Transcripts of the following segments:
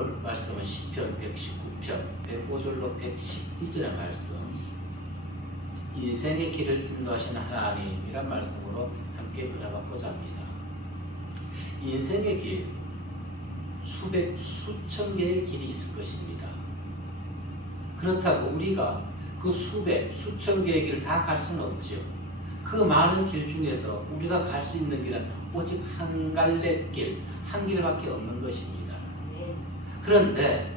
오늘 말씀은 시편 119편 105절로 112절의 말씀, 인생의 길을 인도하시는 하나님이란 말씀으로 함께 은혜받고자 합니다. 인생의 길, 수백, 수천 개의 길이 있을 것입니다. 그렇다고 우리가 그 수백, 수천 개의 길을 다 갈 수는 없죠. 그 많은 길 중에서 우리가 갈 수 있는 길은 오직 한 갈래 길, 한 길밖에 없는 것입니다. 그런데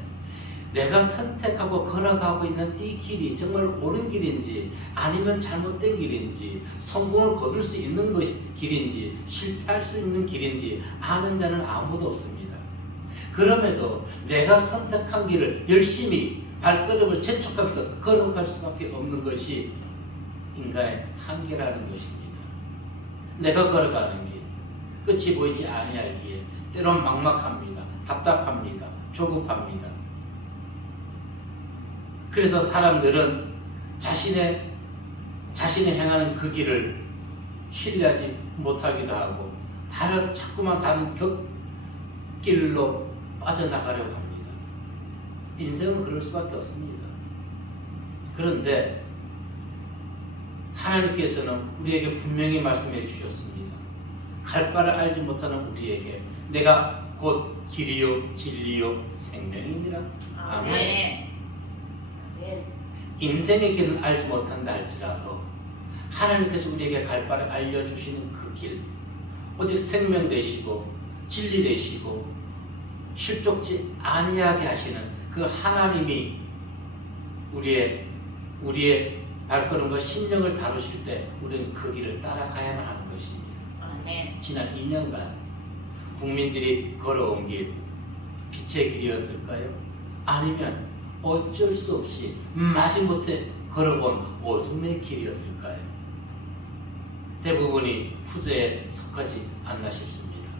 내가 선택하고 걸어가고 있는 이 길이 정말 옳은 길인지 아니면 잘못된 길인지, 성공을 거둘 수 있는 길인지 실패할 수 있는 길인지 아는 자는 아무도 없습니다. 그럼에도 내가 선택한 길을 열심히 발걸음을 재촉하면서 걸어갈 수밖에 없는 것이 인간의 한계라는 것입니다. 내가 걸어가는 길, 끝이 보이지 아니하기에 때론 막막합니다. 답답합니다. 조급합니다. 그래서 사람들은 자신이 행하는 그 길을 신뢰하지 못하기도 하고 자꾸만 다른 길로 빠져나가려고 합니다. 인생은 그럴 수밖에 없습니다. 그런데 하나님께서는 우리에게 분명히 말씀해 주셨습니다. 갈 바를 알지 못하는 우리에게 내가 곧 길이요 진리요 생명이니라. 아멘. 인생의 길은 알지 못한다 할지라도 하나님께서 우리에게 갈 바를 알려주시는 그 길, 오직 생명 되시고 진리 되시고 실족지 아니하게 하시는 그 하나님이 우리의 발걸음과 심령을 다루실 때 우리는 그 길을 따라가야만 하는 것입니다. 지난 2년간 국민들이 걸어온 길, 빛의 길이었을까요? 아니면 어쩔 수 없이 마지못해 걸어온 어둠의 길이었을까요? 대부분이 후자에 속하지 않나 싶습니다.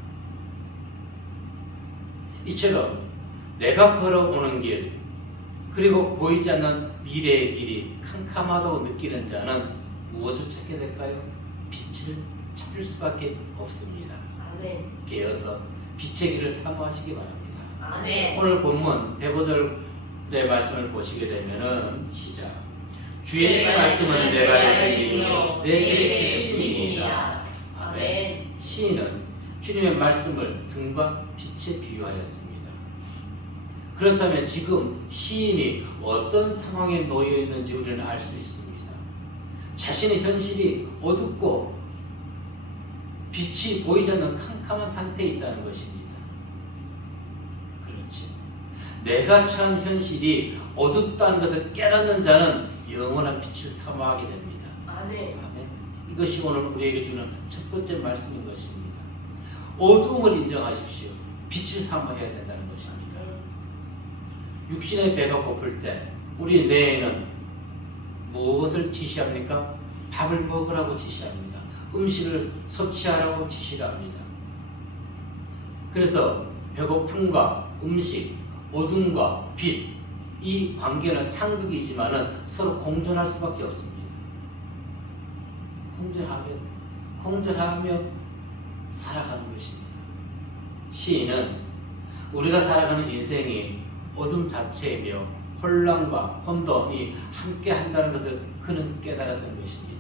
이처럼 내가 걸어오는 길, 그리고 보이지 않는 미래의 길이 캄캄하다고 느끼는 자는 무엇을 찾게 될까요? 빛을 찾을 수밖에 없습니다. 깨어서 빛의 길을 사모하시기 바랍니다. 아멘. 오늘 본문 105절의 말씀을 보시게 되면은 시작. 주의 말씀은 내 발의 길이요 내 길의 빛이니이다. 아멘. 시인은 주님의 말씀을 등과 빛에 비유하였습니다. 그렇다면 지금 시인이 어떤 상황에 놓여 있는지 우리는 알 수 있습니다. 자신의 현실이 어둡고 빛이 보이지 않는 캄캄한 상태에 있다는 것입니다. 그렇지. 내가 처한 현실이 어둡다는 것을 깨닫는 자는 영원한 빛을 사모하게 됩니다. 아멘. 이것이 오늘 우리에게 주는 첫 번째 말씀인 것입니다. 어두움을 인정하십시오. 빛을 사모해야 된다는 것입니다. 육신의 배가 고플 때 우리 뇌에는 무엇을 지시합니까? 밥을 먹으라고 지시합니다. 음식을 섭취하라고 지시를 합니다. 그래서 배고픔과 음식, 어둠과 빛, 이 관계는 상극이지만은 서로 공존할 수밖에 없습니다. 공존하며 살아가는 것입니다. 시인은 우리가 살아가는 인생이 어둠 자체이며 혼란과 혼돈이 함께 한다는 것을 그는 깨달았던 것입니다.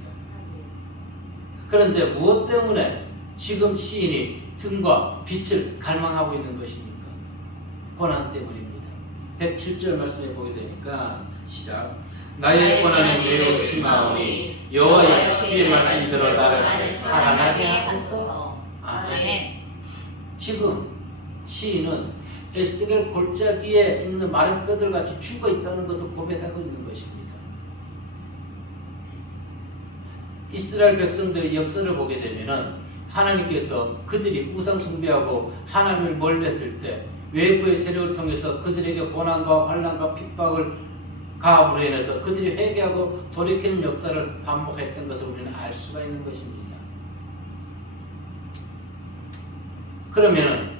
그런데 무엇 때문에 지금 시인이 등과 빛을 갈망하고 있는 것입니까? 고난 때문입니다. 107절 말씀에 보게 되니까 시작. 나의 고난은 매우 심하오니 여호와여 주의 말씀 들어 나를 살아나게 하소서. 아멘. 지금 시인은 에스겔 골짜기에 있는 마른 뼈들 같이 죽어 있다는 것을 고백하고 있는 것입니다. 이스라엘 백성들의 역사를 보게 되면은 하나님께서 그들이 우상 숭배하고 하나님을 멀리했을 때 외부의 세력을 통해서 그들에게 고난과 환난과 핍박을 가함으로 인해서 그들이 회개하고 돌이키는 역사를 반복했던 것을 우리는 알 수가 있는 것입니다. 그러면은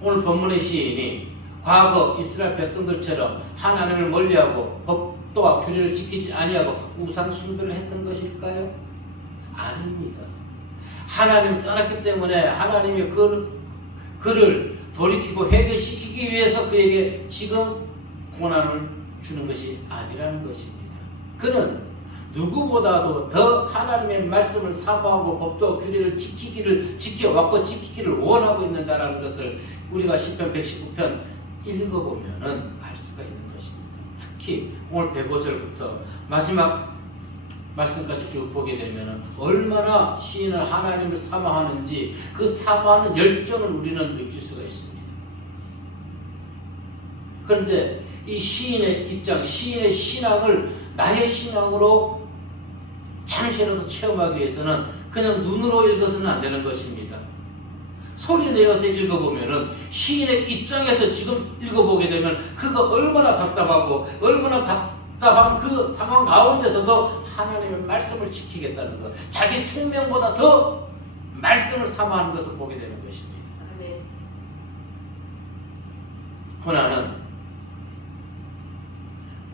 오늘 본문의 시인이 과거 이스라엘 백성들처럼 하나님을 멀리하고 법도와 규례를 지키지 아니하고 우상 숭배를 했던 것일까요? 아닙니다. 하나님을 떠났기 때문에 하나님이 그를 돌이키고 회개시키기 위해서 그에게 지금 고난을 주는 것이 아니라는 것입니다. 그는 누구보다도 더 하나님의 말씀을 사모하고 법도와 규례를 지켜왔고 지키기를 원하고 있는 자라는 것을 우리가 시편 119편 읽어보면은 알 수가 있는 것입니다. 특히 오늘 105절부터 마지막 말씀까지 쭉 보게 되면은 얼마나 시인은 하나님을 사모하는지 그 사모하는 열정을 우리는 느낄 수가 있습니다. 그런데 이 시인의 입장, 시인의 신앙을 나의 신앙으로 잠시라도 체험하기 위해서는 그냥 눈으로 읽어서는 안 되는 것입니다. 소리 내어서 읽어보면은 시인의 입장에서 지금 읽어보게 되면 그가 얼마나 답답하고 얼마나 답답한 그 상황 가운데서도 하나님의 말씀을 지키겠다는 것, 자기 생명보다 더 말씀을 사모하는 것을 보게 되는 것입니다. 고난은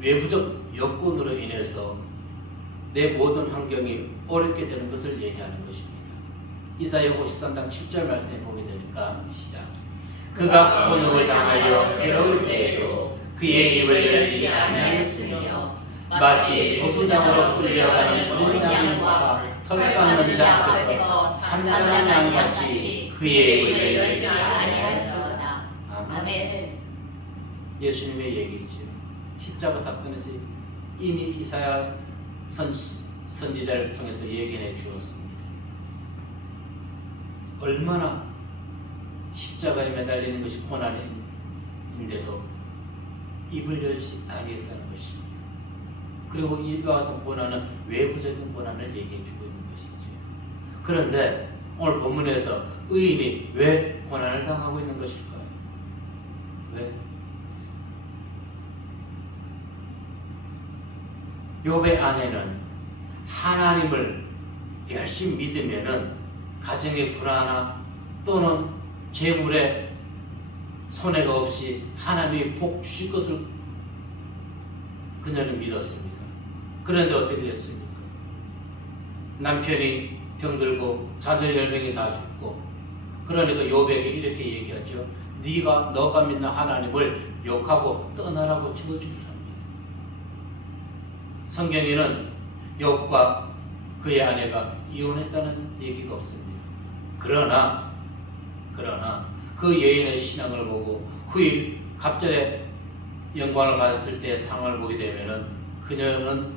외부적 여건으로 인해서 내 모든 환경이 어렵게 되는 것을 얘기하는 것입니다. 이사야 53장 7절 말씀에 보게 되니까 시작. 그가 곤욕을 당하여 괴로울 때에도 그의 입을 열지 아니하였으며 마치 도수장으로 끌려가는 어린 양과 털 깎는 자 앞에서 참전한 양같이 그의 입을 열지 아니하였도다. 아멘. 예수님의 얘기죠. 십자가 사건에서 이미 이사야 선지자를 통해서 예견해 주었습니다. 얼마나 십자가에 매달리는 것이 고난인데도 입을 열지 아니했다는 것입니다. 그리고 이와 같은 고난은 외부적인 고난을 얘기해 주고 있는 것이죠. 그런데 오늘 본문에서 의인이 왜 고난을 당하고 있는 것일까요? 왜? 욥의 아내는 하나님을 열심히 믿으면은 가정의 불화나 또는 재물에 손해가 없이 하나님이 복 주실 것을 그녀는 믿었습니다. 그런데 어떻게 됐습니까? 남편이 병들고 자녀 10명이 다 죽고, 그러니까 욥에게 이렇게 얘기하죠. 너가 믿는 하나님을 욕하고 떠나라고 저주를 합니다. 성경에는 욥과 그의 아내가 이혼했다는 얘기가 없습니다. 그러나 그 여인의 신앙을 보고 후일 갑절에 영광을 받았을 때 상황을 보게 되면은 그녀는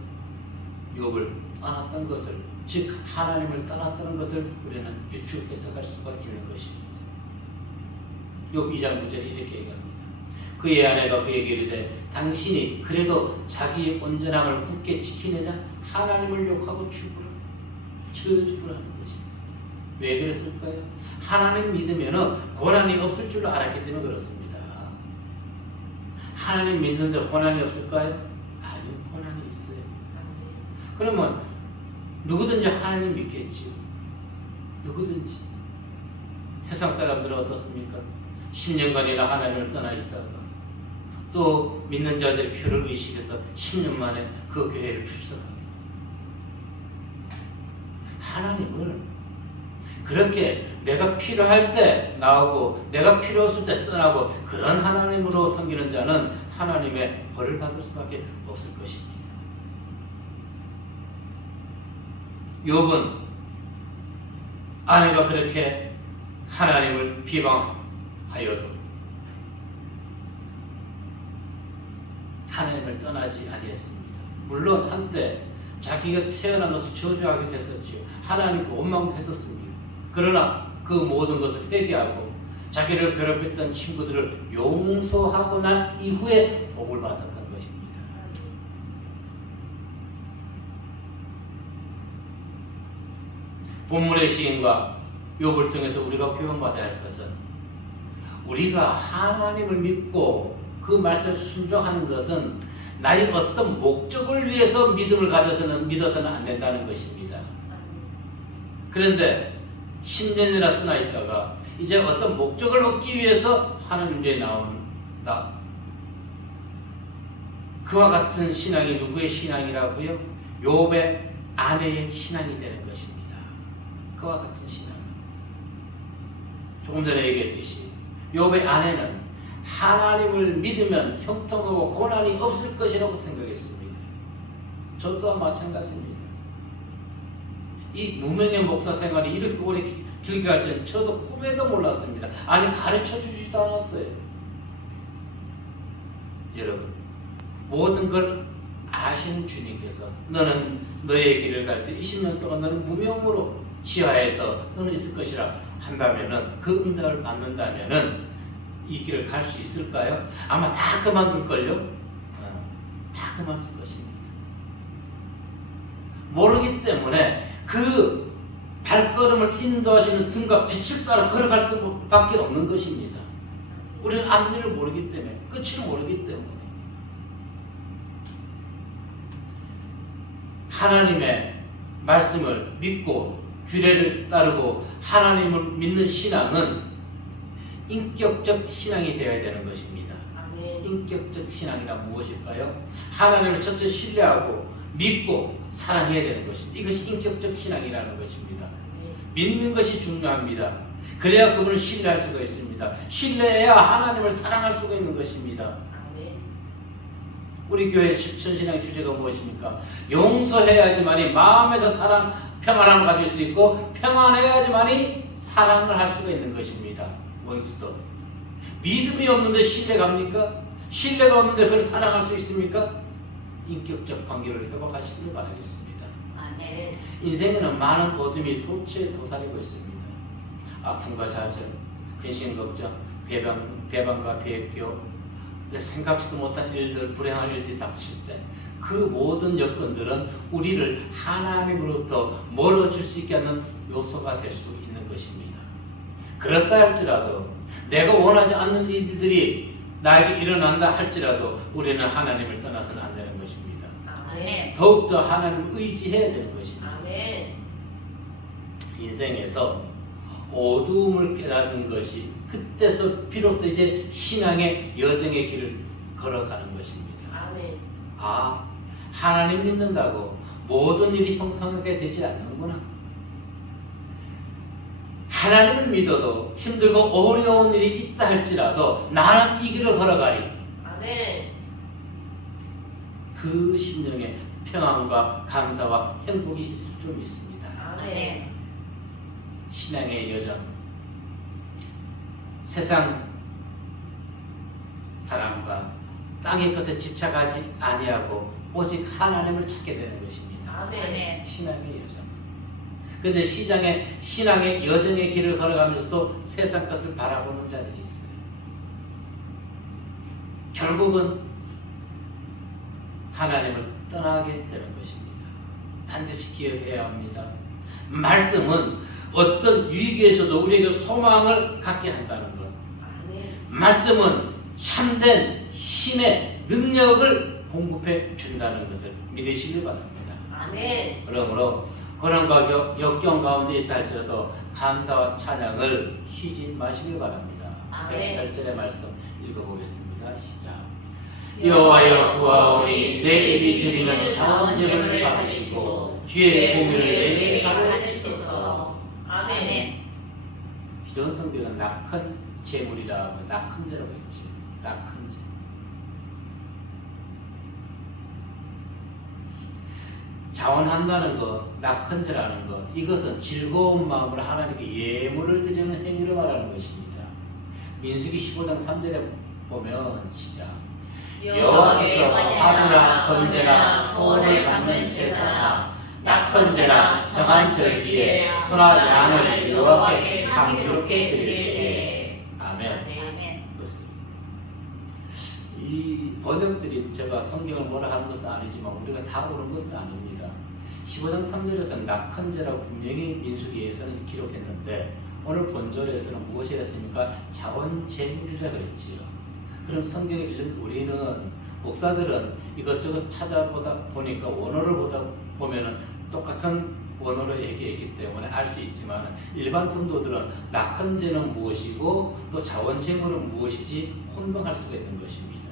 욥을 떠났던 것을, 즉 하나님을 떠났다는 것을 우리는 유추해석할 수가 있는 것입니다. 욥 2장 9절에 이렇게 얘기합니다. 그의 아내가 그에게 이르되 당신이 그래도 자기의 온전함을 굳게 지키느냐? 하나님을 욕하고 저주를 하는 것입니다. 왜 그랬을까요? 하나님 믿으면 고난이 없을 줄로 알았기 때문에 그렇습니다. 하나님 믿는데 고난이 없을까요? 아니요, 고난이 있어요. 그러면 누구든지 하나님 믿겠지요. 누구든지. 세상 사람들은 어떻습니까? 10년간이나 하나님을 떠나 있다가 또 믿는 자들의 표를 의식해서 10년 만에 그 교회를 출석합니다. 하나님을 그렇게 내가 필요할 때 나오고 내가 필요 없을 때 떠나고 그런 하나님으로 섬기는 자는 하나님의 벌을 받을 수밖에 없을 것입니다. 욥은 아내가 그렇게 하나님을 비방하여도 하나님을 떠나지 아니했습니다. 물론 한때 자기가 태어난 것을 저주하게 됐었지요. 하나님께 원망했었습니다. 그러나 그 모든 것을 회개하고 자기를 괴롭혔던 친구들을 용서하고 난 이후에 복을 받았던 것입니다. 본문의 시인과 욥을 통해서 우리가 표현받아야 할 것은 우리가 하나님을 믿고 그 말씀을 순종하는 것은 나의 어떤 목적을 위해서 믿음을 믿어서는 안 된다는 것입니다. 그런데 10년이나 떠나 있다가 이제 어떤 목적을 얻기 위해서 하나님께 나온다. 그와 같은 신앙이 누구의 신앙이라고요? 욥의 아내의 신앙이 되는 것입니다. 그와 같은 신앙. 조금 전에 얘기했듯이 욥의 아내는 하나님을 믿으면 형통하고 고난이 없을 것이라고 생각했습니다. 저 또한 마찬가지입니다. 이 무명의 목사 생활이 이렇게 오래 길게 갈 때는 저도 꿈에도 몰랐습니다. 아니 가르쳐 주지도 않았어요. 여러분 모든 걸 아시는 주님께서 너는 너의 길을 갈 때 20년 동안 너는 무명으로 지하에서 너는 있을 것이라 한다면은 그 응답을 받는다면은 이 길을 갈 수 있을까요? 아마 다 그만둘걸요? 다 그만둘 것입니다. 모르기 때문에 그 발걸음을 인도하시는 등과 빛을 따라 걸어갈 수밖에 없는 것입니다. 우리는 앞일을 모르기 때문에, 끝을 모르기 때문에. 하나님의 말씀을 믿고 규례를 따르고 하나님을 믿는 신앙은 인격적 신앙이 되어야 되는 것입니다. 아멘. 인격적 신앙이란 무엇일까요? 하나님을 첫째 신뢰하고 믿고 사랑해야 되는 것입니다. 이것이 인격적 신앙이라는 것입니다. 믿는 것이 중요합니다. 그래야 그분을 신뢰할 수가 있습니다. 신뢰해야 하나님을 사랑할 수가 있는 것입니다. 우리 교회 실천신앙의 주제가 무엇입니까? 용서해야지만이 마음에서 사랑, 평안함을 가질 수 있고 평안해야지만이 사랑을 할 수가 있는 것입니다. 원수도. 믿음이 없는데 신뢰 갑니까? 신뢰가 없는데 그걸 사랑할 수 있습니까? 인격적 관계를 회복하시기를 바라겠습니다. 아멘. 인생에는 많은 어둠이 도처에 도사리고 있습니다. 아픔과 좌절, 근심 걱정, 배반과 배교, 생각지도 못한 일들, 불행한 일들이 닥칠 때 그 모든 여건들은 우리를 하나님으로부터 멀어질 수 있게 하는 요소가 될 수 있는 것입니다. 그렇다 할지라도 내가 원하지 않는 일들이 나에게 일어난다 할지라도 우리는 하나님을 떠나서는 안 되는 것입니다. 아멘. 더욱더 하나님을 의지해야 되는 것입니다. 아멘. 인생에서 어두움을 깨닫는 것이 그때서 비로소 이제 신앙의 여정의 길을 걸어가는 것입니다. 아멘. 아, 하나님 믿는다고 모든 일이 형통하게 되지 않는구나. 하나님을 믿어도 힘들고 어려운 일이 있다 할지라도 나는 이 길을 걸어가리. 아멘. 그 심령에 평안과 감사와 행복이 있을 줄 믿습니다. 아멘. 신앙의 여정. 세상 사람과 땅의 것에 집착하지 아니하고 오직 하나님을 찾게 되는 것입니다. 아멘. 신앙의 여정. 그런데 신앙의 여정의 길을 걸어가면서도 세상 것을 바라보는 자들이 있어요. 결국은 하나님을 떠나게 되는 것입니다. 반드시 기억해야 합니다. 말씀은 어떤 위기에서도 우리에게 소망을 갖게 한다는 것. 아멘. 말씀은 참된 힘의 능력을 공급해 준다는 것을 믿으시길 바랍니다. 아멘. 그러므로 고난과 역경 가운데 있다 할지라도 감사와 찬양을 쉬지 마시길 바랍니다. 아멘. 8절의 말씀 읽어보겠습니다. 시작. 여호와여 구하오니 내 입이 드리는 자원제물을 받으시고 주의 공의를 내게 가르치소서. 아멘. 기존 성경은 낙헌 제물이라고 낙헌제라고 했지. 낙헌제. 자원한다는 것, 낙헌제라는 것, 이것은 즐거운 마음으로 하나님께 예물을 드리는 행위를 말하는 것입니다. 민수기 15장 3절에 보면 시작. 여호와께서 화두나 번제나 소원을 받는 제사나 낙헌제나 정한 절기에 소나 양을 여호와께 향기롭게 드릴때. 아멘. 아멘. 이 번역들이 제가 성경을 뭐라 하는 것은 아니지만 우리가 다 옳은 것은 아닙니다. 15장 3절에서는 낙헌제라고 분명히 민수기에서는 기록했는데 오늘 본절에서는 무엇이 했습니까? 자원제물이라고 했지요. 그럼 성경을 읽는 우리는 목사들은 이것저것 찾아보다 보니까 원어를 보면은 똑같은 원어로 얘기했기 때문에 알 수 있지만 일반 성도들은 낙헌제는 무엇이고 또 자원제물은 무엇이지 혼동할 수가 있는 것입니다.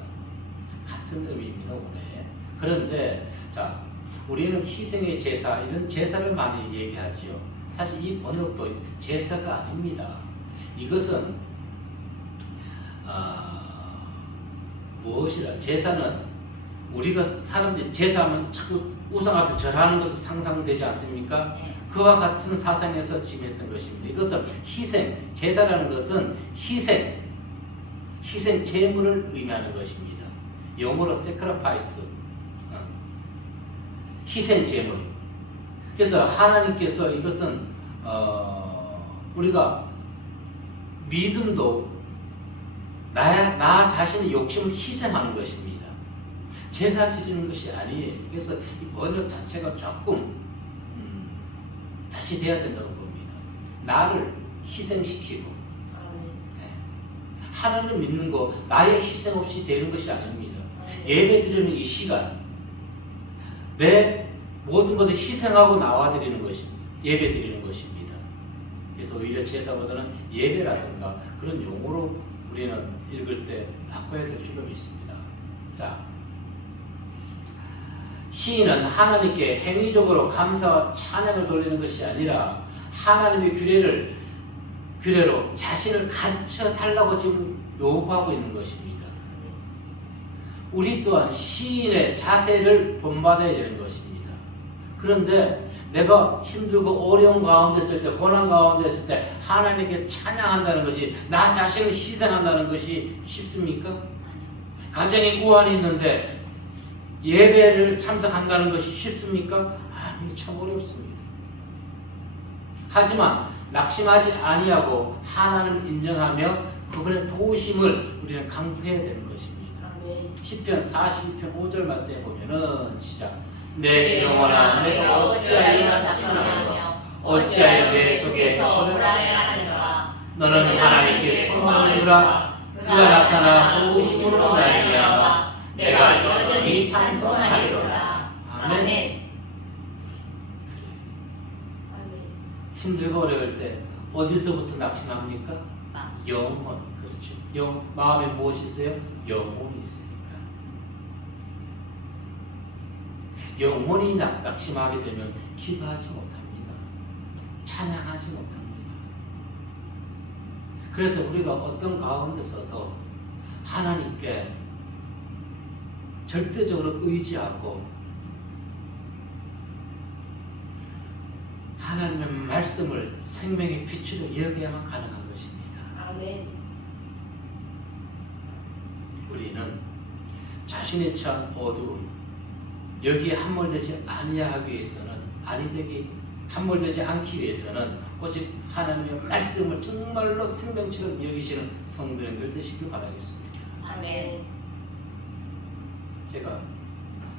같은 의미입니다. 오늘. 그런데 자, 우리는 희생의 제사 이런 제사를 많이 얘기하지요. 사실 이 번역도 제사가 아닙니다. 이것은 무엇이라 제사는 우리가 사람들이 제사하면 자꾸 우상 앞에 절하는 것을 상상되지 않습니까? 네. 그와 같은 사상에서 지냈던 것입니다. 이것은 희생, 제사라는 것은 희생 제물을 의미하는 것입니다. 영어로 sacrifice, 희생 제물. 그래서 하나님께서 이것은 우리가 믿음도 나 자신의 욕심을 희생하는 것입니다. 제사 지르는 것이 아니에요. 그래서 이 번역 자체가 조금 다시 돼야 된다고 봅니다. 나를 희생시키고 하나님 믿는 거 나의 희생 없이 되는 것이 아닙니다. 예배 드리는 이 시간 내 모든 것을 희생하고 나와 드리는 것이 예배 드리는 것입니다. 그래서 오히려 제사보다는 예배라든가 그런 용어로 우리는 읽을 때 바꿔야 될 필요가 있습니다. 자, 시인은 하나님께 행위적으로 감사와 찬양을 돌리는 것이 아니라 하나님의 규례로 자신을 가르쳐 달라고 지금 요구하고 있는 것입니다. 우리 또한 시인의 자세를 본받아야 되는 것입니다. 그런데 내가 힘들고 어려운 가운데 있을 때, 고난 가운데 있을 때 하나님께 찬양한다는 것이, 나 자신을 희생한다는 것이 쉽습니까? 가정에 우환이 있는데 예배를 참석한다는 것이 쉽습니까? 아니, 참 어렵습니다. 하지만 낙심하지 아니하고 하나님을 인정하며 그분의 도우심을 우리는 강구해야 되는 것입니다. 시편 42편 5절 말씀에 보면은 시작. 내 영혼아 내가 어찌하여 낙심하며 어찌하여 내 속에서 불안해하는가. 너는 하나님께 소망을 두라. 그가 나타나 도우심으로 말미암아 내가 여전히 찬송하리로다. 아멘. 힘들고 어려울 때 어디서부터 낙심합니까? 영혼. 그렇죠. 마음에 무엇이 있어요? 영혼이 있으니까. 영혼이 낙심하게 되면 기도하지 못합니다. 찬양하지 못합니다. 그래서 우리가 어떤 가운데서도 하나님께 절대적으로 의지하고 하나님의 말씀을 생명의 빛으로 여겨야만 가능한 것입니다. 아멘. 우리는 자신의 처한 어두움 여기에 함몰되지 아니하기 위해서는 함몰되지 않기 위해서는 오직 하나님의 말씀을 정말로 생명처럼 여기시는 성도님들 되시길 바라겠습니다. 아멘. 제가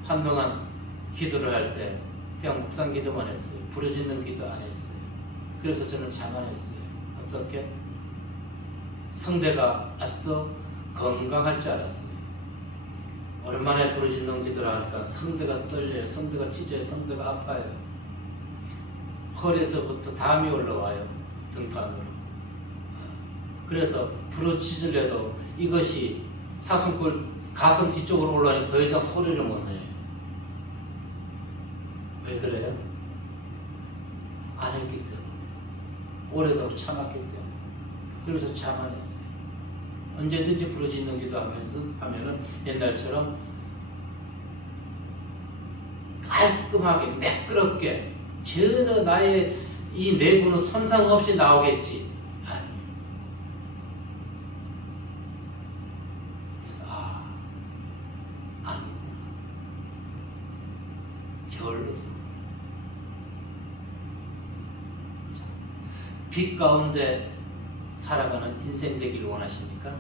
한동안 기도를 할 때 그냥 묵상 기도만 했어요. 부르짖는 기도 안 했어요. 그래서 저는 자만했어요. 어떻게? 성대가 아직도 건강할 줄 알았어요. 오랜만에 부르짖는 기도를 하니까 성대가 떨려요. 성대가 찢어요. 성대가 아파요. 허리에서부터 담이 올라와요. 등판으로. 그래서 부르짖으려도 이것이 사슴골 가슴 뒤쪽으로 올라오니까 더 이상 소리를 못 내요. 왜 그래요? 안 했기 때문에. 오래도록 참았기 때문에. 그래서 자만했어요. 언제든지 부르짖는 기도하면은 옛날처럼 깔끔하게 매끄럽게 전혀 나의 이 내부는 손상 없이 나오겠지. 아니에요. 그래서 아니구나. 게을렀습니다. 빛 가운데 살아가는 인생 되기를 원하십니까?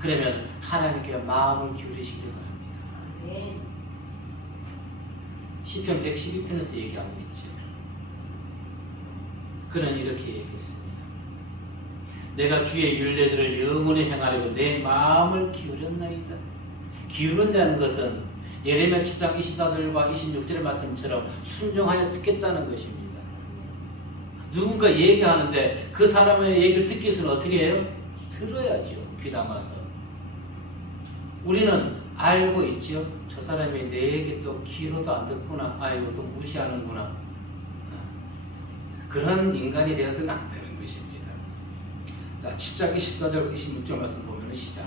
그러면 하나님께 마음을 기울이시기를 바랍니다. 아멘. 시편 112편에서 얘기하고 있죠. 그는 이렇게 얘기했습니다. 내가 주의 율례들을 영원히 행하려고 내 마음을 기울였나이다. 기울인다는 것은 예레미야 7장 24절과 26절의 말씀처럼 순종하여 듣겠다는 것입니다. 누군가 얘기하는데 그 사람의 얘기를 듣기 위해서는 어떻게 해요? 들어야죠. 귀 담아서. 우리는 알고 있죠. 저 사람이 내 얘기 또 귀로도 안 듣구나. 아이고 또 무시하는구나. 그런 인간이 되어서는 안 되는 것입니다. 자, 7장 24절 26절 말씀 보면 시작.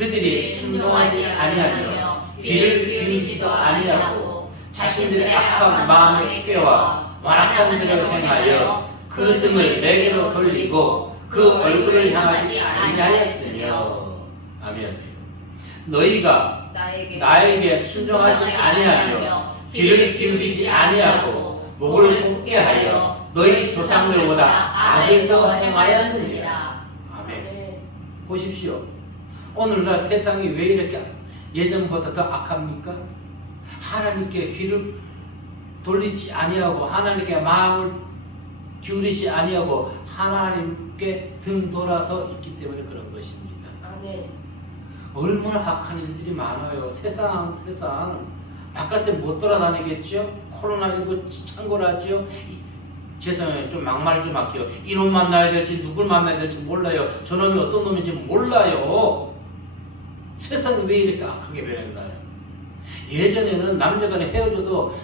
그들이 순종하지 아니하며 귀를 기울이지도 아니하고 자신들의 악한 마음에 꾀와 완악한 대로 행하여 그 등을 내게로 돌리고 그 얼굴을 향하지 아니하였으며. 아멘. 너희가 나에게 순종하지 아니하며 귀를 기울이지 아니하고 목을 굽게 하여 너희 조상들보다 악을 더 행하였느니라. 아멘. 네. 보십시오. 오늘날 세상이 왜 이렇게 예전보다 더 악합니까? 하나님께 귀를 돌리지 아니하고 하나님께 마음을 기울이지 아니하고 하나님께 등 돌아서 있기 때문에 그런 것입니다. 아멘. 얼마나 악한 일들이 많아요. 세상 바깥에 못 돌아다니겠죠? 코로나19 창궐하죠? 죄송해요. 좀 막말 좀 할게요. 이놈 만나야 될지 누굴 만나야 될지 몰라요. 저놈이 어떤 놈인지 몰라요. 세상이 왜 이렇게 악하게 변했나요? 예전에는 남녀간에 헤어져도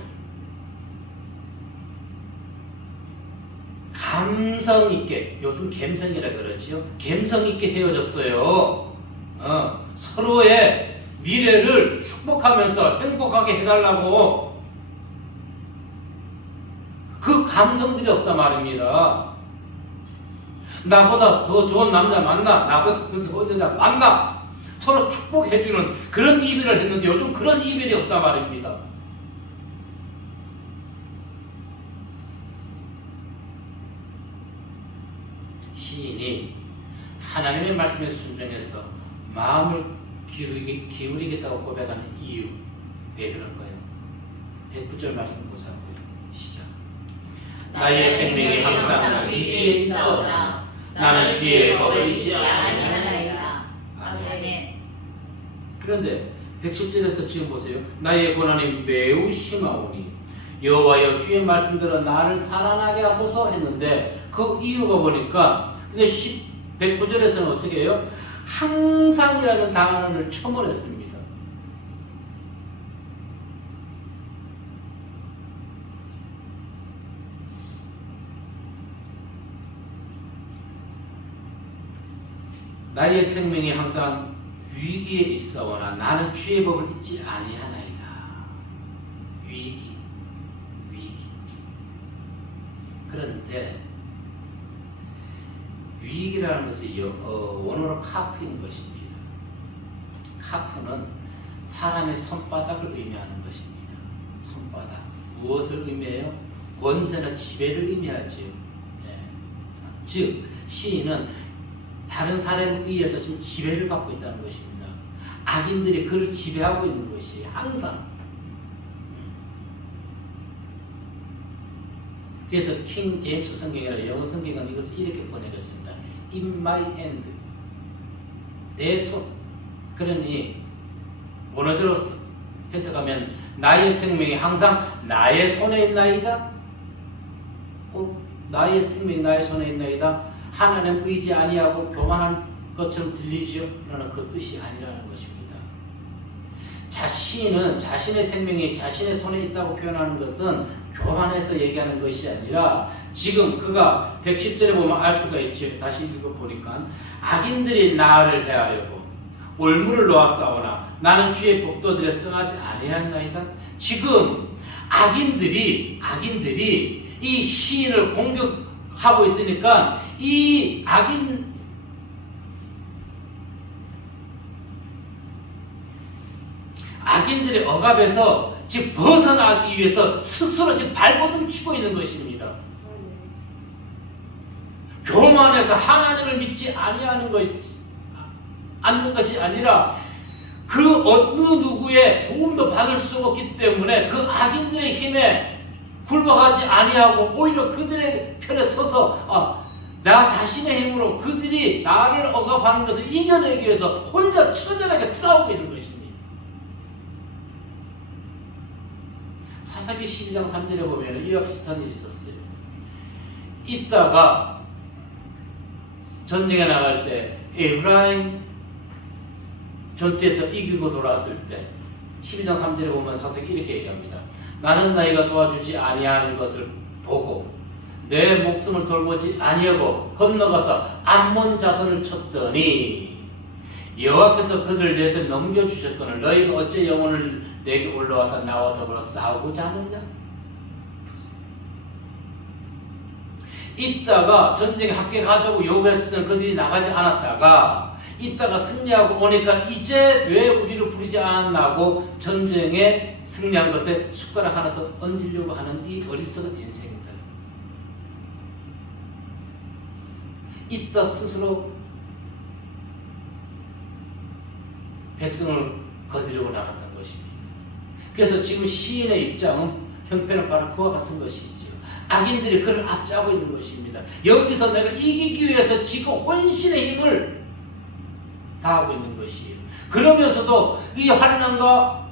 감성 있게, 요즘 갬성이라 그러지요. 감성 있게 헤어졌어요. 서로의 미래를 축복하면서 행복하게 해달라고. 그 감성들이 없단 말입니다. 나보다 더 좋은 남자 만나, 나보다 더 좋은 여자 만나, 서로 축복해주는 그런 이별을 했는데 요즘 그런 이별이 없단 말입니다. 시인이 하나님의 말씀에 순종해서 마음을 기울이겠다고 고백하는 이유, 왜 그럴까요? 109절 말씀 보자고요. 시작. 나의 생명이 항상 위기에 있사오나 나는 주의 법을 잊지 아니하나이다. 아멘. 그런데 110절에서 지금 보세요. 나의 고난이 매우 심하오니 여호와여 주의 말씀대로 나를 살아나게 하소서 했는데 그 이유가 보니까 근데 109절에서는 어떻게 해요? 항상이라는 단어를 첨언했습니다. 나의 생명이 항상 위기에 있어오나 나는 주의 법을 잊지 아니하나이다. 위기. 그런데 위기라는 것은 원어로 카프인 것입니다. 카프는 사람의 손바닥을 의미하는 것입니다. 손바닥. 무엇을 의미해요? 권세나 지배를 의미하지요. 네. 즉 시인은 다른 사람에 의해서 지금 지배를 받고 있다는 것입니다. 악인들이 그를 지배하고 있는 것이 항상. 그래서 킹 제임스 성경이나 영어 성경은 이것을 이렇게 번역했습니다. In my hand. 내 손. 그러니 원어대로 해석하면 나의 생명이 항상 나의 손에 있나이다. 나의 생명이 나의 손에 있나이다. 하나님 의지 아니하고 교만한 것처럼 들리지요. 그러나 그 뜻이 아니라는 것입니다. 시인은 자신의 생명이 자신의 손에 있다고 표현하는 것은 교만해서 얘기하는 것이 아니라 지금 그가 110절에 보면 알 수가 있죠. 다시 읽어보니까 악인들이 나를 해하려고 올무를 놓았사오나 나는 주의 법도들에서 떠나지 아니하였나이다. 지금 악인들이 이 시인을 공격하고 있으니까 이 악인들의 억압에서 지금 벗어나기 위해서 스스로 지금 발버둥 치고 있는 것입니다. 교만해서 하나님을 믿지 않는 것이 아니라 그 어느 누구의 도움도 받을 수 없기 때문에 그 악인들의 힘에 굴복하지 아니하고 오히려 그들의 편에 서서 나 자신의 힘으로 그들이 나를 억압하는 것을 이겨내기 위해서 혼자 처절하게 싸우고 있는 것입니다. 사사기 12장 3절에 보면 이와 비슷한 일이 있었어요. 이따가 전쟁에 나갈 때 에브라임 전투에서 이기고 돌아왔을 때 12장 3절에 보면 사사기 이렇게 얘기합니다. 나는 너희가 도와주지 아니하는 것을 보고 내 목숨을 돌보지 아니하고 건너가서 암몬 자손을 쳤더니 여호와께서 그들을 위해서 넘겨주셨거늘 너희가 어째 영혼을 내게 올라와서 나와 더불어 싸우고자 하느냐? 입다가 전쟁에 합격하자고 요구했을 때는 그들이 나가지 않았다가 입다가 승리하고 오니까 이제 왜 우리를 부르지 않았나고 전쟁에 승리한 것에 숟가락 하나 더 얹으려고 하는 이 어리석은 인생들. 입다 스스로 백성을 거느리고 나갔던 것입니다. 그래서 지금 시인의 입장은 형편은 바로 그와 같은 것이지요. 악인들이 그를 앞지하고 있는 것입니다. 여기서 내가 이기기 위해서 지금 혼신의 힘을 다하고 있는 것이에요. 그러면서도 이 환난과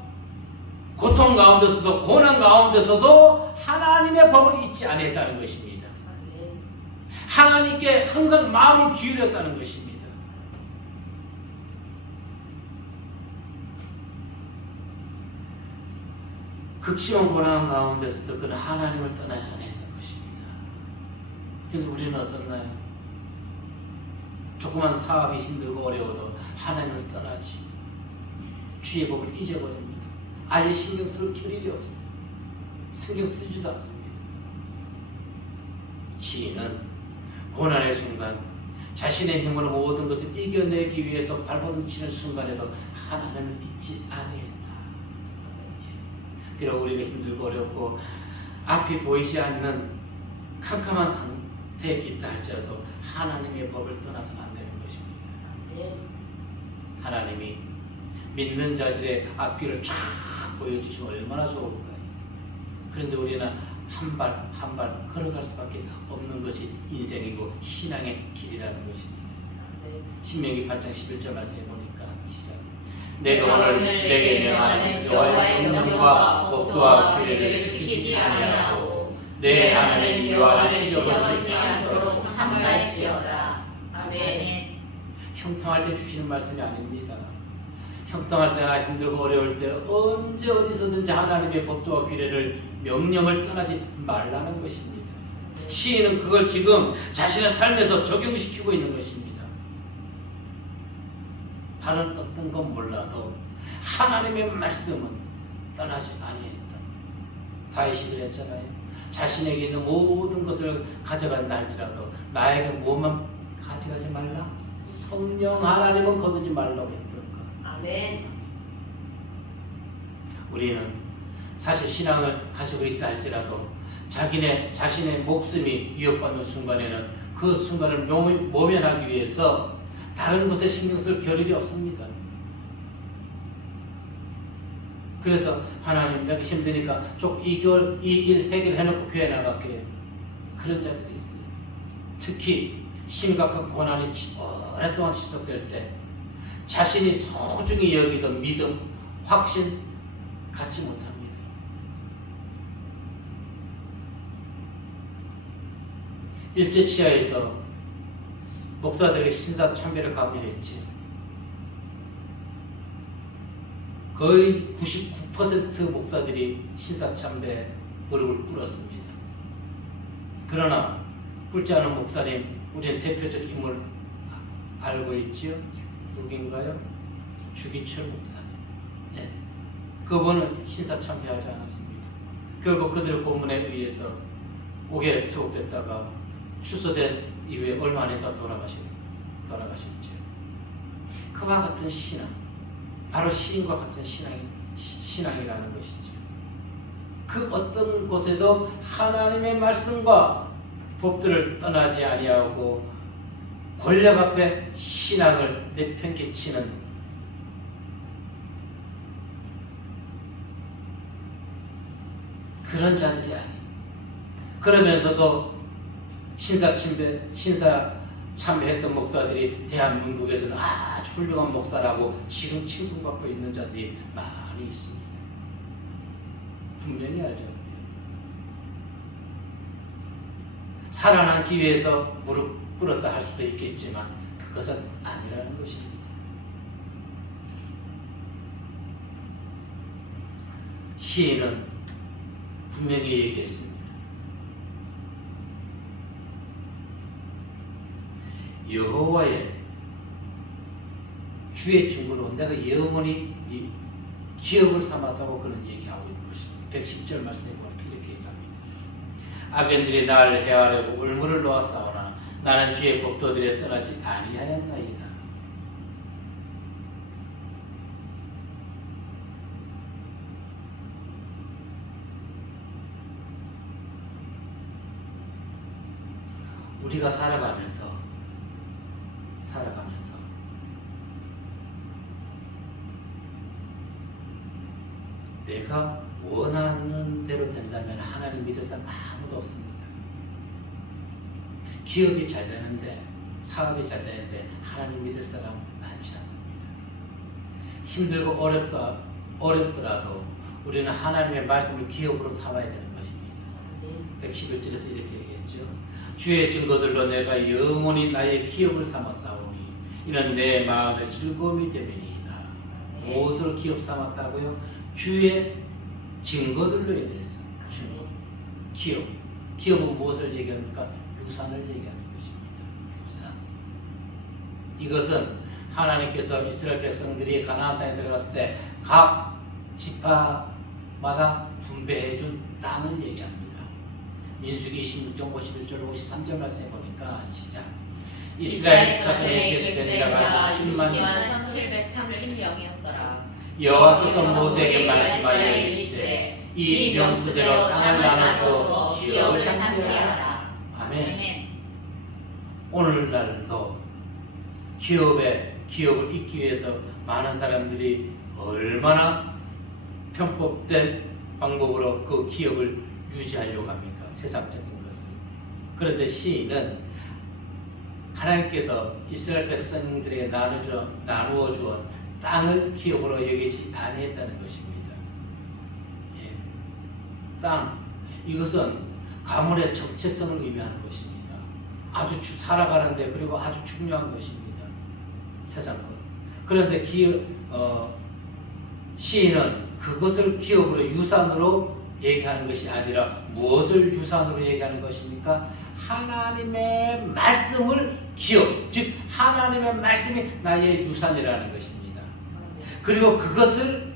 고통 가운데서도 고난 가운데서도 하나님의 법을 잊지 않았다는 것입니다. 하나님께 항상 마음을 기울였다는 것입니다. 극심한 고난 가운데서도 그는 하나님을 떠나지 않았던 것입니다. 근데 우리는 어떻나요? 조그만 사업이 힘들고 어려워도 하나님을 떠나지. 주의 법을 잊어버립니다. 아예 신경 쓸 겨를이 없어요. 신경 쓰지도 않습니다. 시인은 고난의 순간 자신의 힘으로 모든 것을 이겨내기 위해서 발버둥치는 순간에도 하나님을 잊지 아니했다. 비록 우리가 힘들고 어렵고 앞이 보이지 않는 캄캄한 상태에 있다 할지라도 하나님의 법을 떠나서는 안 되는 것입니다. 하나님이 믿는 자들의 앞길을 쫙 보여주시면 얼마나 좋을까요? 그런데 우리는 한 발 한 발 걸어갈 수밖에 없는 것이 인생이고 신앙의 길이라는 것입니다. 신명기 8장 11절 말씀해 보니까 시작. 내가 오늘 내게 명하는 여호와의 명령과 법도와 규례를 지키지 아니하고 내 하나님 여호와를 잊어버리지 않도록 삼갈지어다. 아멘. 형통할 때 주시는 말씀이 아닙니다. 형통할 때나 힘들고 어려울 때 언제 어디서든지 하나님의 법도와 규례를 명령을 떠나지 말라는 것입니다. 시인은 그걸 지금 자신의 삶에서 적용시키고 있는 것입니다. 다른 어떤 건 몰라도 하나님의 말씀은 떠나지 아니했다. 다윗이 그랬잖아요. 자신에게 있는 모든 것을 가져간다 할지라도 나에게 뭐만 가져가지 말라? 성령 하나님은 거두지 말라고 했던 것. 아멘. 우리는 사실 신앙을 가지고 있다 할지라도 자신의 목숨이 위협받는 순간에는 그 순간을 모면하기 위해서 다른 것에 신경 쓸 겨를이 없습니다. 그래서 하나님 내가 힘드니까 좀 이 일 해결해놓고 교회 나갈게요. 그런 자들이 있어요. 특히 심각한 고난이 오랫동안 지속될 때 자신이 소중히 여기던 믿음, 확신 갖지 못합니다. 일제치하에서 목사들에게 신사참배를 강요했지. 거의 99% 목사들이 신사참배 무릎을 꿇었습니다. 그러나 꿇지 않은 목사님, 우리는 대표적 인물 알고 있지요? 누구인가요? 주기철 목사님. 네. 그분은 신사참배하지 않았습니다. 결국 그들의 고문에 의해서 옥에 투옥됐다가 추소된 이후에 얼마 안에 다 돌아가셨죠. 그와 같은 신앙, 바로 시인과 같은 신앙이라는 것이죠. 그 어떤 곳에도 하나님의 말씀과 법들을 떠나지 아니하고 권력 앞에 신앙을 내팽개치는 그런 자들이 아니에요. 그러면서도 신사참배했던 목사들이 대한민국에서는 아주 훌륭한 목사라고 지금 칭송받고 있는 자들이 많이 있습니다. 분명히 알죠. 살아남기 위해서 무릎 꿇었다 할 수도 있겠지만 그것은 아니라는 것입니다. 시인은 분명히 얘기했습니다. 여호와의 주의 증거로 내가 영원히 이 기업을 삼았다고 그런 얘기하고 있는 것입니다. 110절 말씀에 보니까 이렇게 얘기합니다. 악인들이 나를 해하려고 올무를 놓았사오나 나는 주의 법도들에 떠나지 아니하였나이다. 우리가 살아가면서 내가 원하는 대로 된다면 하나님 믿을 사람 아무도 없습니다. 기업이 잘 되는데, 사업이 잘 되는데 하나님 믿을 사람 많지 않습니다. 힘들고 어렵더라도 우리는 하나님의 말씀을 기업으로 삼아야 되는 것입니다. 111절에서 이렇게 얘기했죠. 주의 증거들로 내가 영원히 나의 기업을 삼았사오니 이는 내 마음의 즐거움이 됨이니이다. 무엇으로 기업 삼았다고요? 주의 증거들로 얘기했어요. 기업은 무엇을 얘기합니까? 유산을 얘기하는 것입니다. 유산. 이것은 하나님께서 이스라엘 백성들이 가나안 땅에 들어갔을 때 각 지파마다 분배해 준 땅을 얘기합니다. 민수기 26장 51절 53절 말씀에 보니까 시작. 이스라엘 자손의 계수된 자가 10만 1730명이었더라. 여호와께서 모세에게 말씀하여 이르시되 이 명수대로 땅을 나눠주어 기업을 상대하라. 아멘. 오늘날도 기업을 잇기 위해서 많은 사람들이 얼마나 편법된 방법으로 그 기업을 유지하려고 합니까? 세상적인 것을. 그런데 시인은 하나님께서 이스라엘 백성들에게 나누어 주어 땅을 기업으로 여기지 아니했다는 것입니다. 예. 땅, 이것은 가문의 정체성을 의미하는 것입니다. 아주 살아가는데 그리고 아주 중요한 것입니다. 세상 것. 그런데 시인은 그것을 기업으로 유산으로 얘기하는 것이 아니라 무엇을 유산으로 얘기하는 것입니까? 하나님의 말씀을 기업, 즉 하나님의 말씀이 나의 유산이라는 것입니다. 그리고 그것을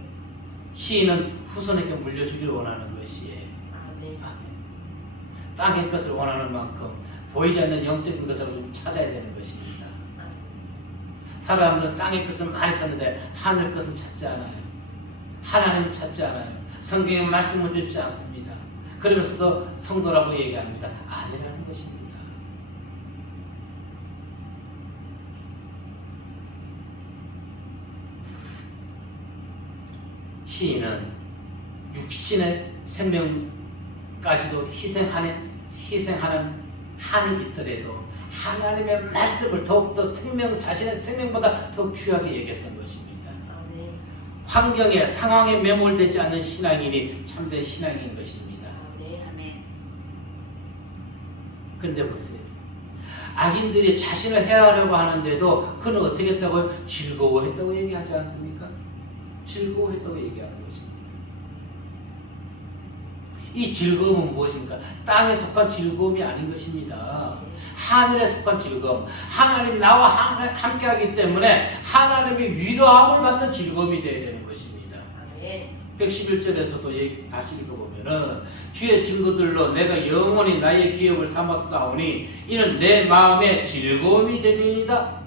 시인은 후손에게 물려주기를 원하는 것이에요. 아멘. 땅의 것을 원하는 만큼 보이지 않는 영적인 것을 좀 찾아야 되는 것입니다. 사람들은 땅의 것을 많이 찾는데 하늘 것은 찾지 않아요. 하나님을 찾지 않아요. 성경의 말씀을 읽지 않습니다. 그러면서도 성도라고 얘기합니다. 아니라는 것입니다. 시인은 육신의 생명까지도 희생하는 한이 있더라도 하나님의 말씀을 더욱더 자신의 생명보다 더 귀하게 얘기했던 것입니다. 환경에 상황에 매몰되지 않는 신앙인이 참된 신앙인 것입니다. 그런데 보세요. 악인들이 자신을 해하려고 하는데도 그는 어떻게 했다고요? 즐거워했다고 얘기하지 않습니까? 즐거워했다고 얘기하는 것입니다. 이 즐거움은 무엇입니까? 땅에 속한 즐거움이 아닌 것입니다. 하늘에 속한 즐거움. 하나님 나와 함께하기 때문에 하나님의 위로함을 받는 즐거움이 되어야 되는 것입니다. 111절에서도 다시 읽어보면은 주의 증거들로 내가 영원히 나의 기업을 삼았사오니 이는 내 마음의 즐거움이 되리이다.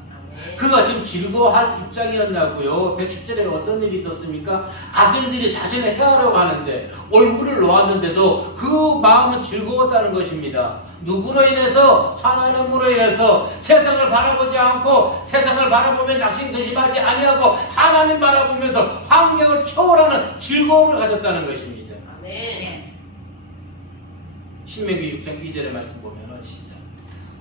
그가 지금 즐거워할 입장이었냐고요. 110절에 어떤 일이 있었습니까? 악인들이 자신을 해하려고 하는데 올무를 놓았는데도 그 마음은 즐거웠다는 것입니다. 누구로 인해서? 하나님으로 인해서. 세상을 바라보지 않고 세상을 바라보면 낙심 근심하지 아니하고 하나님 바라보면서 환경을 초월하는 즐거움을 가졌다는 것입니다. 신명기 6장 2절의 말씀 보면은 시작.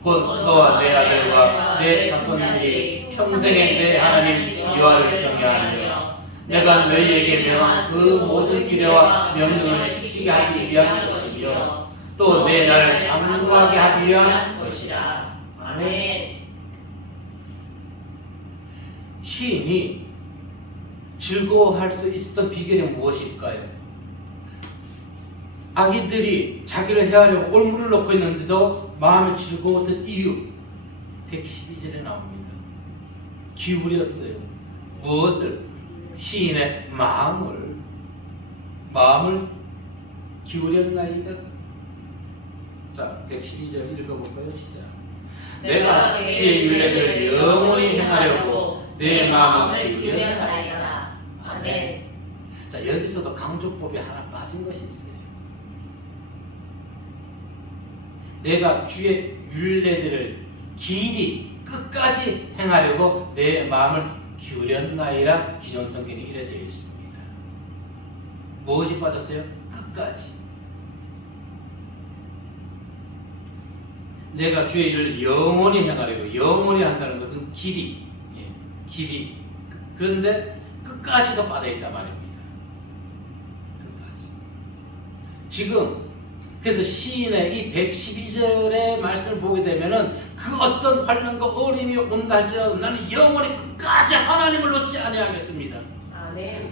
곧 너와 내 아들과 내 자손들이 평생에 내 하나님 여호와를 경외하며 내가 너희에게 명한 그 모든 규례와 명령을 지키게 하기 위한 것이며 또 내 나를 장구하게 하기 위한 것이라. 아멘. 시인이 즐거워할 수 있었던 비결이 무엇일까요? 악인들이 자기를 해하려고 올무를 놓고 있는데도 마음이 즐거웠던 이유 112절에 나옵니다. 기울였어요. 무엇을? 시인의 마음을 기울였나이다. 자, 112절 읽어볼까요? 시작. 내가 주의 율례를 영원히 행하려고 내 마음을 기울였나이다. 아멘. 자, 여기서도 강조법이 하나 빠진 것이 있어요. 내가 주의 율례들을 길이 끝까지 행하려고 내 마음을 기울였나이라. 기존 성경에 이래 되어 있습니다. 무엇이 빠졌어요? 끝까지. 내가 주의 일을 영원히 행하려고. 영원히 한다는 것은 길이, 길이. 그런데 끝까지가 빠져있단 말입니다. 끝까지. 지금 그래서 시인의 이 112절의 말씀을 보게 되면은 그 어떤 환난과 어려움이 온다 할지라도 나는 영원히 끝까지 하나님을 놓지 아니하겠습니다. 아멘.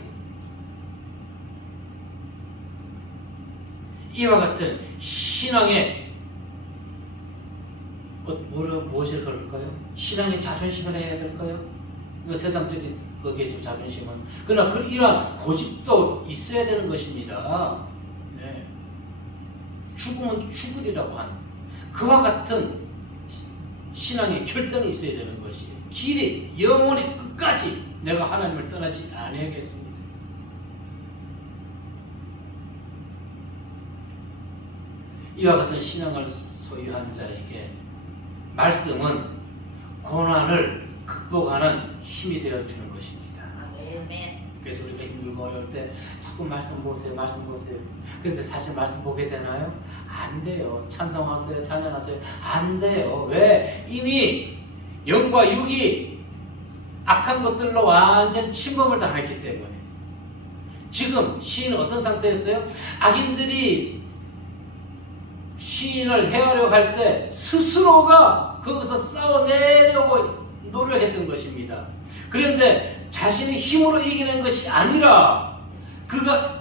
이와 같은 신앙의 무엇을 걸까요? 신앙의 자존심을 해야 될까요? 이거 세상적인 거기에 자존심은. 그러나 이러한 고집도 있어야 되는 것입니다. 네. 죽으면 죽으리라고 한 그와 같은 신앙의 결단이 있어야 되는 것이에요. 길이 영원히 끝까지 내가 하나님을 떠나지 아니하겠습니다. 이와 같은 신앙을 소유한 자에게 말씀은 고난을 극복하는 힘이 되어주는 것입니다. 아멘. 그래서 우리가 힘들고 어려울 때 자꾸 말씀 보세요, 말씀 보세요. 그런데 사실 말씀 보게 되나요? 안 돼요. 찬송하세요, 찬양하세요. 안 돼요. 왜? 이미 영과 육이 악한 것들로 완전히 침범을 당했기 때문에. 지금 시인은 어떤 상태였어요? 악인들이 시인을 해하려고 할 때 스스로가 거기서 싸워내려고 노력했던 것입니다. 그런데 자신의 힘으로 이기는 것이 아니라 그가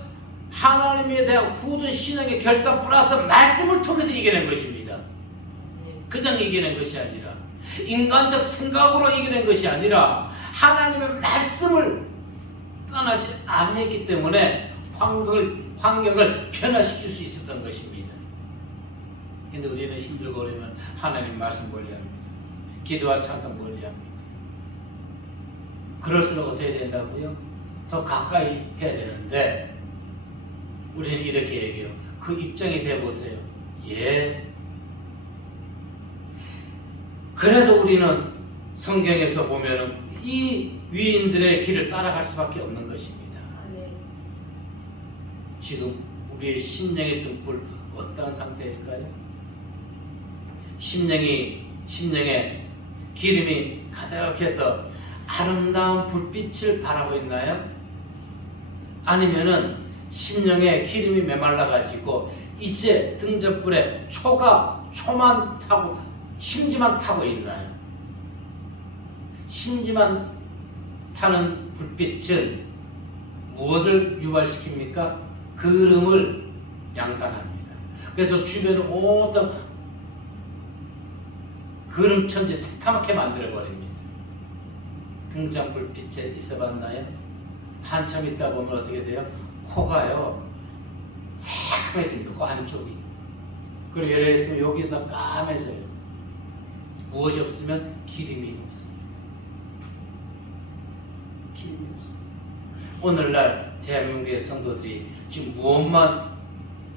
하나님에 대한 굳은 신앙의 결단 플러스 말씀을 통해서 이겨낸 것입니다. 그냥 이겨낸 것이 아니라 인간적 생각으로 이겨낸 것이 아니라 하나님의 말씀을 떠나지 않았기 때문에 환경을 변화시킬 수 있었던 것입니다. 근데 우리는 힘들고 어려우면 하나님 말씀 멀리합니다. 기도와 찬송 멀리합니다. 그럴수록 어떻게 된다고요? 더 가까이 해야 되는데 우리는 이렇게 얘기해요. 그 입장이 되어보세요. 예. 그래도 우리는 성경에서 보면은 이 위인들의 길을 따라갈 수밖에 없는 것입니다. 지금 우리의 심령의 등불 어떠한 상태일까요? 심령에 기름이 가득해서 아름다운 불빛을 바라고 있나요? 아니면은 심령에 기름이 메말라가지고 이제 등잔불에 초만 타고 심지만 타고 있나요? 심지만 타는 불빛은 무엇을 유발시킵니까? 그름을 양산합니다. 그래서 주변을 온통 그름천지 새카맣게 만들어버립니다. 등잔불빛에 있어봤나요? 한참 있다 보면 어떻게 돼요? 코가요 새카매집니다. 코 한쪽이. 그리고 예를 들면 여기다 까매져요. 무엇이 없으면 기름이 없습니다. 기름이 없습니다. 오늘날 대한민국의 성도들이 지금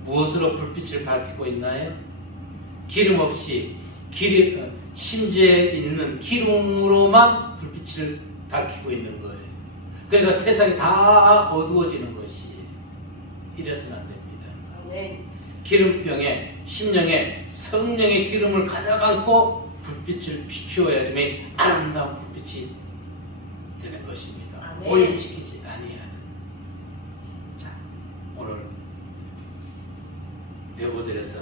무엇으로 불빛을 밝히고 있나요? 기름 없이 심지에 있는 기름으로만 불빛을 밝히고 있는 거예요. 그러니까 세상이 다 어두워지는 것이 이래서는 안 됩니다. 네. 기름병에 심령에 성령의 기름을 가득 안고 불빛을 비추어야지만 아름다운 불빛이 되는 것입니다. 아멘. 오염시키지 아니하는. 자, 오늘 배우들에서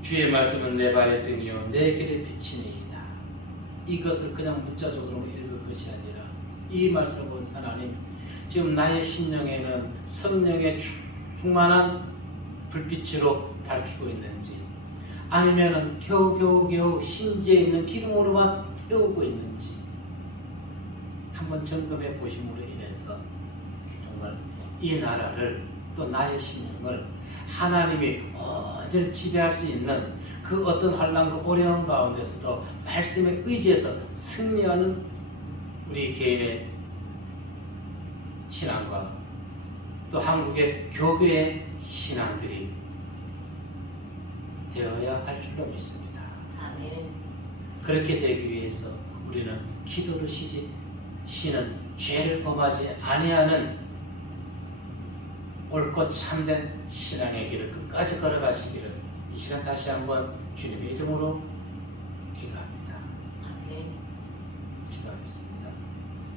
주의 말씀은 내 발의 등이요 내 길의 빛이니이다. 이것을 그냥 문자적으로 읽을 것이 아니라 이 말씀을 본 하나님, 지금 나의 심령에는 성령의 충만한 불빛으로 밝히고 있는지, 아니면은 겨우 심지에 있는 기름으로만 태우고 있는지 한번 점검해 보심으로 인해서 정말 이 나라를 또 나의 심령을 하나님이 온전히 지배할 수 있는 그 어떤 환난과 어려움 가운데서도 말씀에 의지해서 승리하는 우리 개인의 신앙과 또 한국의 교회의 신앙들이 되어야 할 줄로 믿습니다. 아멘. 그렇게 되기 위해서 우리는 기도를 쉬는 죄를 범하지 아니하는 옳고 참된 신앙의 길을 끝까지 걸어가시기를 이 시간 다시 한번 주님의 이름으로 기도합니다.